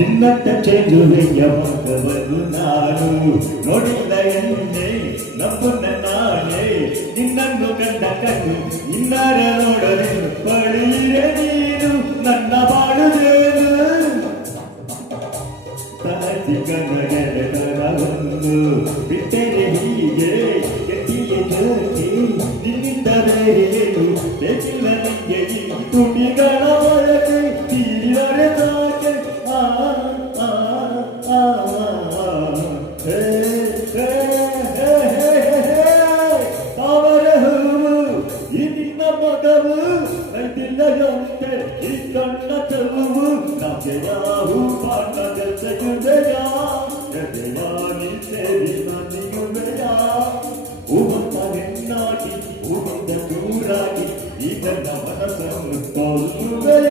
ನಿನ್ನಂತ ಚೆಲುವೆಯ ಮಗವನ್ನು ನಾನು ನೋಡಿಲ್ಲ ಎನ್ನೆ ನಮ್ಮನ್ನ ನಾನೇ ನಿನ್ನನ್ನು ಕಂಡ ಕಣ್ಣು ಇನ್ನಾರ ನೋಡಲಿ ಬಳಿರೆ ನೀನು ನನ್ನ ಬಾಳುದೇನು ಕನಗೆರಡರವನ್ನು ಬಿಟ್ಟರೆ ಹೀಗೆ ಗಟ್ಟಿಯ ಜೋಕೆ ನಿನ್ನಿಂದ ಬೇರೇನು ಬೇಕಿಲ್ಲ ನಿಂಗೆ ಈ ತುಟಿಗಳ ಒಳಗೆ ತೀರರೆ ತಾಕೆ ತಾವರ ಹೂವು ಈ ನಿನ್ನ ಮಗವು ನೈತಿಲ್ಲದಂತೆ ಈ ಕಣ್ಣ ತರುವು ನಮಗೆ ಯಾವ ಬಾಣದ ತೆಗೆದೆ